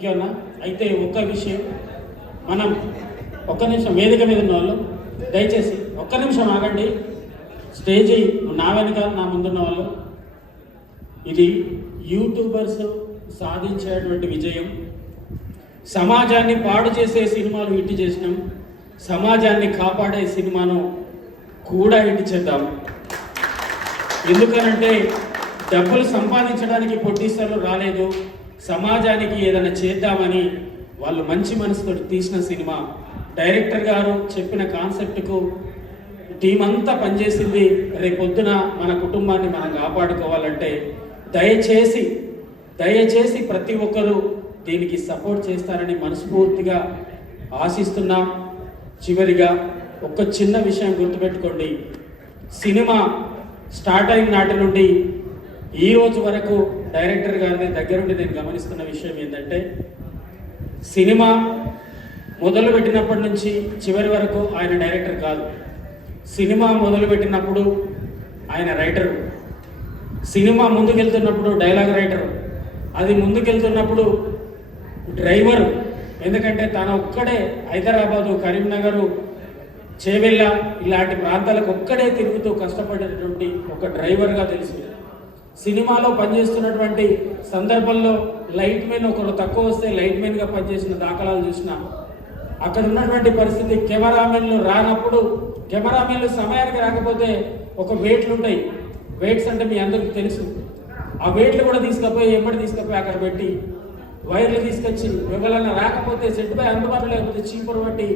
ఇంకేమన్నా అయితే ఒక్క విషయం, మనం ఒక్క నిమిషం వేదిక మీద ఉన్న వాళ్ళు దయచేసి ఒక్క నిమిషం ఆగండి. స్టేజీ నా వెనుక నా ముందున్న వాళ్ళు, ఇది యూట్యూబర్స్ సాధించేటువంటి విజయం. సమాజాన్ని పాడు చేసే సినిమాలు హిట్ చేసినాం, సమాజాన్ని కాపాడే సినిమాను కూడా హిట్ చేద్దాం. ఎందుకనంటే డబ్బులు సంపాదించడానికి ప్రొడ్యూసర్లు రాలేదు, సమాజానికి ఏదైనా చేద్దామని వాళ్ళు మంచి మనసుతో తీసిన సినిమా. డైరెక్టర్ గారు చెప్పిన కాన్సెప్ట్కు టీం అంతా పనిచేసింది. రేపొద్దున మన కుటుంబాన్ని మనం కాపాడుకోవాలంటే దయచేసి ప్రతి ఒక్కరూ దీనికి సపోర్ట్ చేస్తారని మనస్ఫూర్తిగా ఆశిస్తున్నాం. చివరిగా ఒక చిన్న విషయం గుర్తుపెట్టుకోండి, సినిమా స్టార్ట్ అయిన నాటి నుండి ఈ రోజు వరకు డైరెక్టర్ గారిని దగ్గరుండి నేను గమనిస్తున్న విషయం ఏంటంటే, సినిమా మొదలుపెట్టినప్పటి నుంచి చివరి వరకు ఆయన డైరెక్టర్ కాదు. సినిమా మొదలుపెట్టినప్పుడు ఆయన రైటరు, సినిమా ముందుకెళ్తున్నప్పుడు డైలాగ్ రైటరు, అది ముందుకెళ్తున్నప్పుడు డ్రైవరు. ఎందుకంటే తన ఒక్కడే హైదరాబాదు, కరీంనగరు, చేవెళ్ళ ఇలాంటి ప్రాంతాలకు ఒక్కడే తిరుగుతూ కష్టపడేటటువంటి ఒక డ్రైవర్గా తెలుసు. సినిమాలో పనిచేస్తున్నటువంటి సందర్భంలో లైట్ మెన్ ఒకరు తక్కువ వస్తే లైట్ మెన్గా పనిచేసిన దాఖలాలు చూసిన. అక్కడ ఉన్నటువంటి పరిస్థితి, కెమెరామెన్లు రానప్పుడు, కెమెరామెన్లు సమయానికి రాకపోతే ఒక వెయిట్లు ఉంటాయి. వెయిట్స్ అంటే మీ అందరికీ తెలుసు. ఆ వెయిట్లు కూడా తీసుకుపోయి అక్కడ పెట్టి వైర్లు తీసుకొచ్చి ఎవరైనా రాకపోతే సెట్ పై అందుబాటులో లేకపోతే చీపురు బట్టి